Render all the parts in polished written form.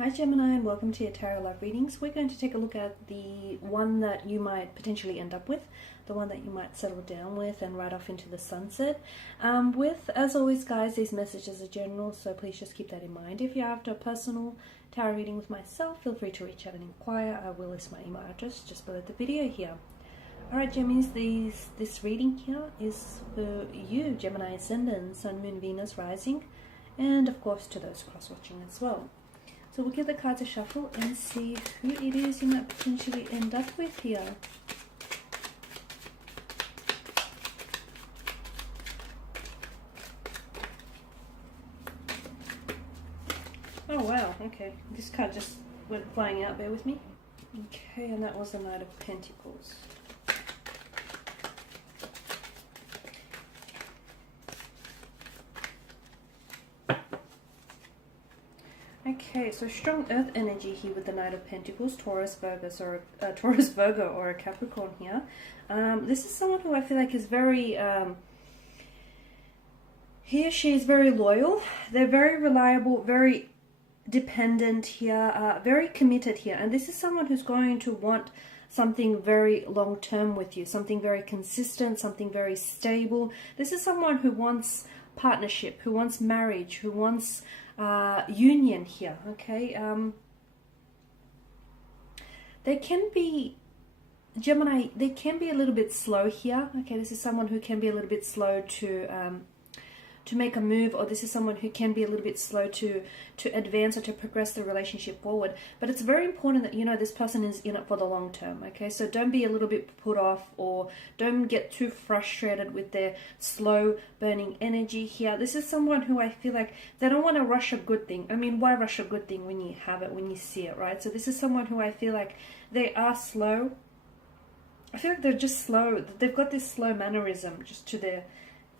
Hi Gemini, and welcome to your Tarot Love Readings. We're going to take a look at the one that you might potentially end up with, the one that you might settle down with and ride off into the sunset. As always guys, these messages are general, so please just keep that in mind. If you're after a personal tarot reading with myself, feel free to reach out and inquire. I will list my email address just below the video here. Alright Gemini, this reading here is for you, Gemini Ascendant, Sun, Moon, Venus, Rising, and of course to those cross-watching as well. So we'll give the cards a shuffle and see who it is you might potentially end up with here. Oh wow, okay. This card just went flying out, bear with me. Okay, and that was the Knight of Pentacles. Okay, so strong earth energy here with the Knight of Pentacles, Taurus, Virgo, or a Capricorn here. This is someone who I feel like is very, he or she is very loyal. They're very reliable, very dependent here, very committed here. And this is someone who's going to want something very long-term with you, something very consistent, something very stable. This is someone who wants partnership, who wants marriage, who wants union here. Okay, they can be, Gemini, they can be a little bit slow here. Okay, this is someone who can be a little bit slow to make a move, or this is someone who can be a little bit slow to advance or to progress the relationship forward. But it's very important that you know this person is in it for the long term. Okay, so don't be a little bit put off, or don't get too frustrated with their slow burning energy here. This is someone who I feel like they don't want to rush a good thing. I mean, why rush a good thing when you have it, when you see it, right? So this is someone who I feel like they are slow. I feel like they're just slow. They've got this slow mannerism just to their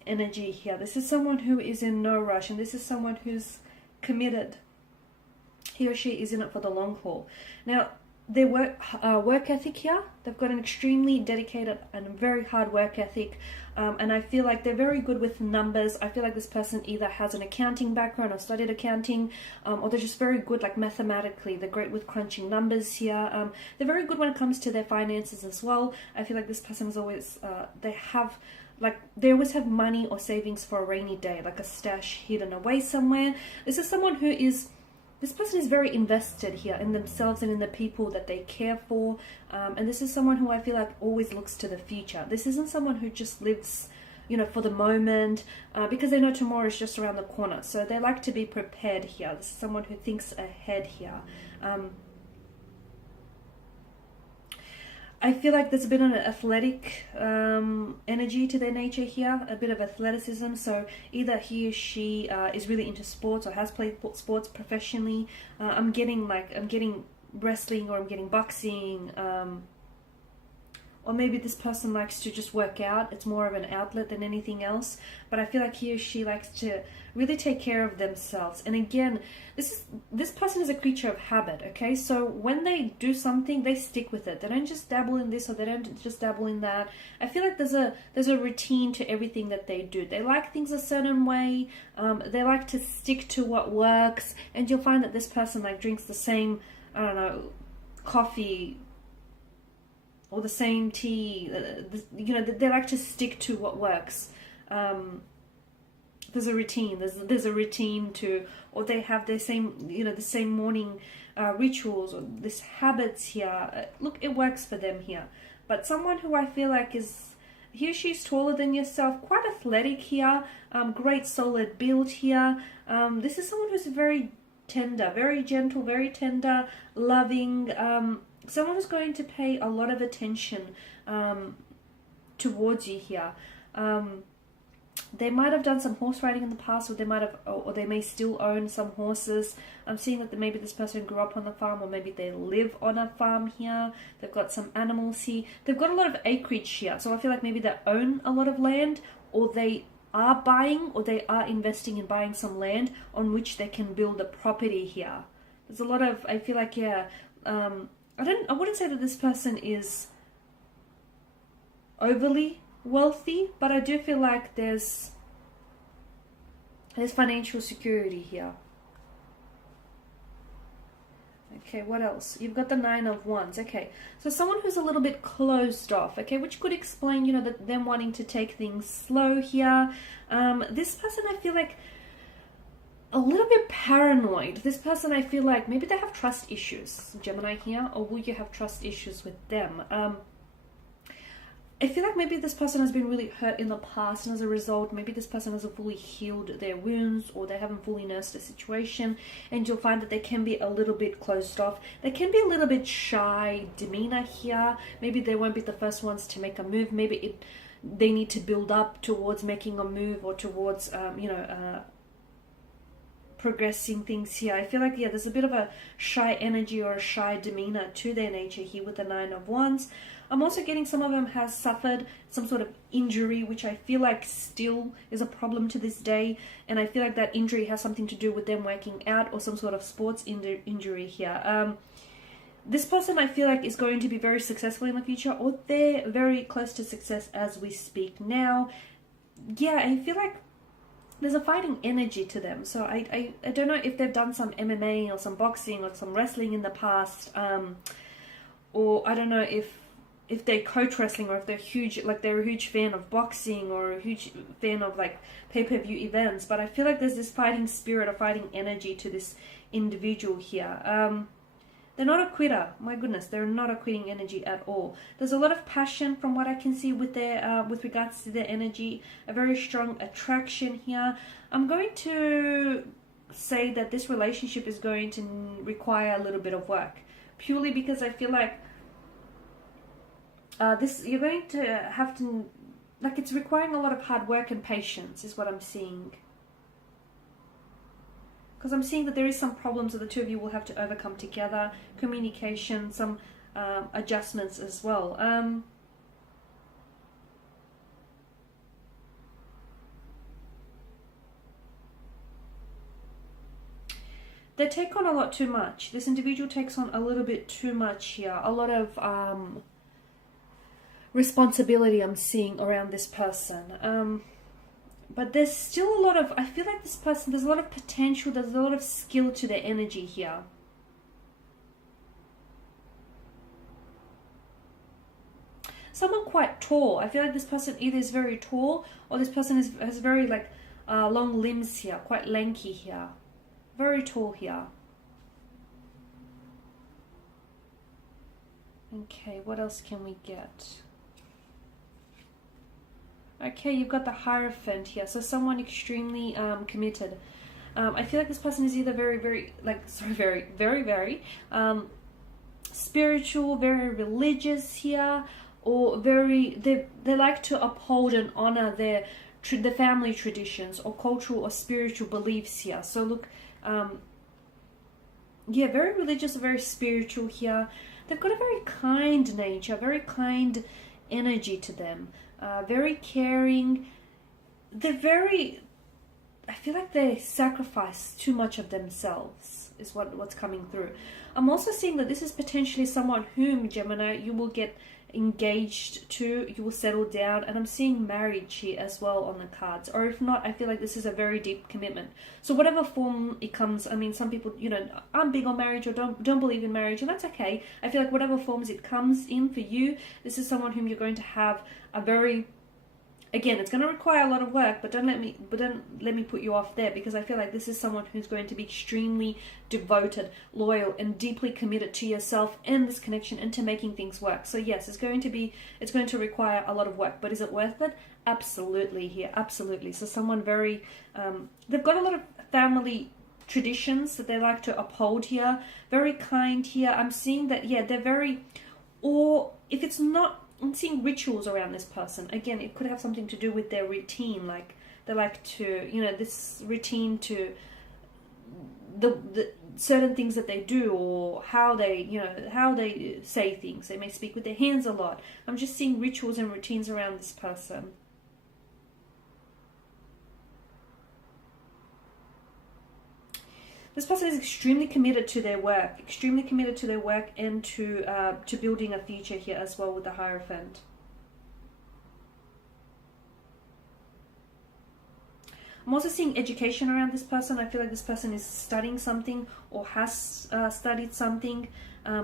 energy here. This is someone who is in no rush, and this is someone who's committed. He or she is in it for the long haul. Now, their work ethic here, they've got an extremely dedicated and very hard work ethic, and I feel like they're very good with numbers. I feel like this person either has an accounting background or studied accounting, or they're just very good like mathematically. They're great with crunching numbers here. They're very good when it comes to their finances as well. I feel like this person is always, they always have money or savings for a rainy day, like a stash hidden away somewhere. This is someone who is, this person is very invested here in themselves and in the people that they care for. And this is someone who I feel like always looks to the future. This isn't someone who just lives, you know, for the moment, because they know tomorrow is just around the corner. So they like to be prepared here. This is someone who thinks ahead here. I feel like there's a bit of an athletic energy to their nature here, a bit of athleticism. So either he or she is really into sports or has played sports professionally. I'm getting wrestling, or I'm getting boxing, or maybe this person likes to just work out. It's more of an outlet than anything else. But I feel like he or she likes to really take care of themselves. And again, this person is a creature of habit, okay? So when they do something, they stick with it. They don't just dabble in this, or they don't just dabble in that. I feel like there's a routine to everything that they do. They like things a certain way. They like to stick to what works. And you'll find that this person like drinks the same, I don't know, coffee or the same tea. You know, they like to stick to what works. There's a routine. There's a routine to, or they have their same, you know, the same morning rituals, or this habits here. Look, it works for them here. But someone who I feel like is, he or she's taller than yourself, quite athletic here, great solid build here. This is someone who's very tender, very gentle, very tender, loving. Someone who's going to pay a lot of attention towards you here. They might have done some horse riding in the past, or they may still own some horses. I'm seeing that maybe this person grew up on the farm, or maybe they live on a farm here. They've got some animals here. They've got a lot of acreage here, so I feel like maybe they own a lot of land, or they are buying, or they are investing in buying some land on which they can build a property here. There's a lot of, I feel like, yeah, I wouldn't say that this person is overly wealthy, but I do feel like there's financial security here. Okay, what else? You've got the Nine of Wands. Okay, so someone who's a little bit closed off, okay, which could explain, you know, that them wanting to take things slow here. This person, I feel like, a little bit paranoid. This person, I feel like, maybe they have trust issues, Gemini here, or will you have trust issues with them? I feel like maybe this person has been really hurt in the past, and as a result, maybe this person hasn't fully healed their wounds, or they haven't fully nursed the situation, and you'll find that they can be a little bit closed off. They can be a little bit shy demeanor here. Maybe they won't be the first ones to make a move. Maybe they need to build up towards making a move, or towards, progressing things here. I feel like, yeah, there's a bit of a shy energy or a shy demeanor to their nature here with the Nine of Wands. I'm also getting some of them has suffered some sort of injury, which I feel like still is a problem to this day. And I feel like that injury has something to do with them working out or some sort of sports injury here. This person, I feel like, is going to be very successful in the future, or they're very close to success as we speak now. Yeah, I feel like there's a fighting energy to them. So I don't know if they've done some MMA or some boxing or some wrestling in the past, or I don't know if they're coach wrestling, or if they're a huge fan of boxing, or a huge fan of like pay-per-view events. But I feel like there's this fighting spirit or fighting energy to this individual here. They're not a quitter. My goodness, they're not a quitting energy at all. There's a lot of passion from what I can see with their, with regards to their energy. A very strong attraction here. I'm going to say that this relationship is going to require a little bit of work, purely because I feel like you're going to have to, like, it's requiring a lot of hard work and patience is what I'm seeing. Because I'm seeing that there is some problems that the two of you will have to overcome together. Communication, some adjustments as well. They take on a lot too much. This individual takes on a little bit too much here. A lot of responsibility I'm seeing around this person. But there's still a lot of, I feel like this person, there's a lot of potential, there's a lot of skill to their energy here. Someone quite tall. I feel like this person either is very tall, or this person has very like long limbs here, quite lanky here. Very tall here. Okay, what else can we get? Okay, you've got the Hierophant here. So someone extremely committed. I feel like this person is either very spiritual, very religious here, or they like to uphold and honor the family traditions or cultural or spiritual beliefs here. So look, yeah, very religious, very spiritual here. They've got a very kind nature, very kind energy to them. Very caring. They're very, I feel like they sacrifice too much of themselves is what's coming through. I'm also seeing that this is potentially someone whom, Gemini, you will get engaged to, you will settle down, and I'm seeing marriage here as well on the cards. Or if not, I feel like this is a very deep commitment. So whatever form it comes, I mean, some people, you know, aren't big on marriage or don't believe in marriage, and that's okay. I feel like whatever forms it comes in for you, this is someone whom you're going to have a very, again, it's going to require a lot of work, but don't let me put you off there, because I feel like this is someone who's going to be extremely devoted, loyal, and deeply committed to yourself and this connection and to making things work. So yes, it's going to require a lot of work, but is it worth it? Absolutely here, absolutely. So someone very, they've got a lot of family traditions that they like to uphold here, very kind here. I'm seeing that, yeah, they're very, or if it's not, I'm seeing rituals around this person. Again, it could have something to do with their routine, like they like to, you know, this routine to the certain things that they do, or how they, you know, how they say things. They may speak with their hands a lot. I'm just seeing rituals and routines around this person. This person is extremely committed to their work, and to building a future here as well with the Hierophant. I'm also seeing education around this person. I feel like this person is studying something or has studied something.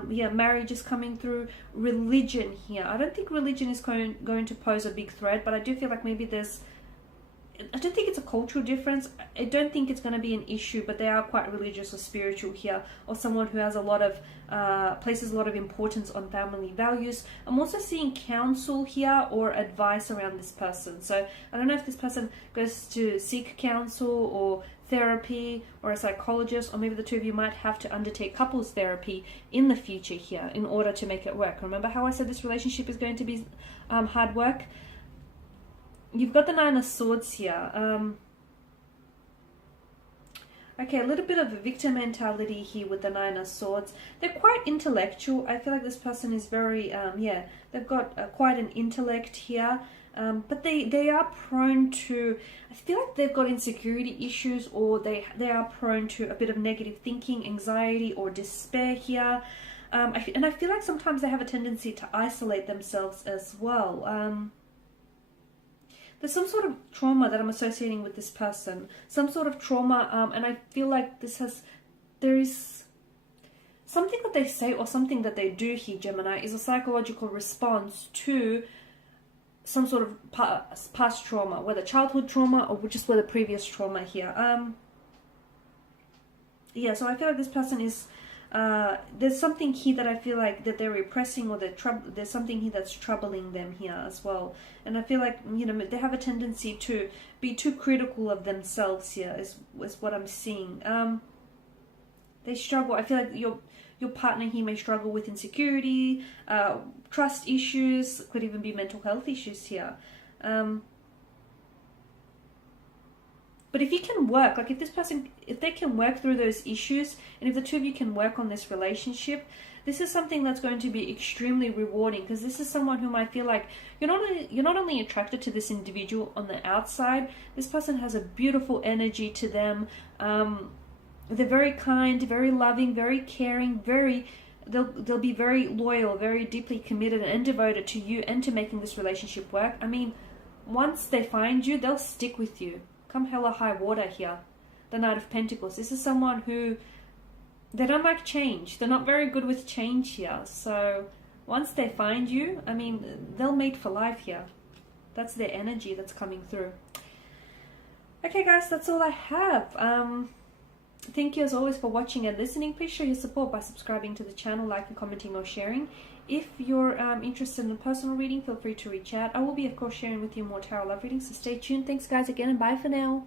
Yeah, marriage is coming through. Religion here. I don't think religion is going to pose a big threat, but I do feel like maybe there's, I don't think it's a cultural difference. I don't think it's going to be an issue, but they are quite religious or spiritual here, or someone who has a lot of, places a lot of importance on family values. I'm also seeing counsel here or advice around this person. So I don't know if this person goes to seek counsel or therapy or a psychologist, or maybe the two of you might have to undertake couples therapy in the future here in order to make it work. Remember how I said this relationship is going to be hard work? You've got the Nine of Swords here. Okay, a little bit of a victim mentality here with the Nine of Swords. They're quite intellectual. I feel like this person is very, yeah, they've got quite an intellect here. But they are prone to, I feel like they've got insecurity issues, or they are prone to a bit of negative thinking, anxiety, or despair here. And I feel like sometimes they have a tendency to isolate themselves as well. There's some sort of trauma that I'm associating with this person. Some sort of trauma, and I feel like there is something that they say or something that they do here, Gemini, is a psychological response to some sort of past trauma, whether childhood trauma or just whether previous trauma here. Yeah, so I feel like this person is, there's something here that I feel like that they're repressing, or there's something here that's troubling them here as well. And I feel like, you know, they have a tendency to be too critical of themselves here, is what I'm seeing. They struggle. I feel like your partner here may struggle with insecurity, trust issues, could even be mental health issues here. But if you can work, like if they can work through those issues, and if the two of you can work on this relationship, this is something that's going to be extremely rewarding, because this is someone whom I feel like you're not only attracted to this individual on the outside, this person has a beautiful energy to them. They're very kind, very loving, very caring, they'll be very loyal, very deeply committed and devoted to you and to making this relationship work. I mean, once they find you, they'll stick with you. Come hell or high water here. The Knight of Pentacles. This is someone who, they don't like change. They're not very good with change here. So once they find you, I mean, they'll mate for life here. That's their energy that's coming through. Okay guys, that's all I have. Thank you as always for watching and listening. Please show your support by subscribing to the channel, liking, commenting, or sharing. If you're interested in a personal reading, feel free to reach out. I will be, of course, sharing with you more tarot love readings, so stay tuned. Thanks guys again, and bye for now.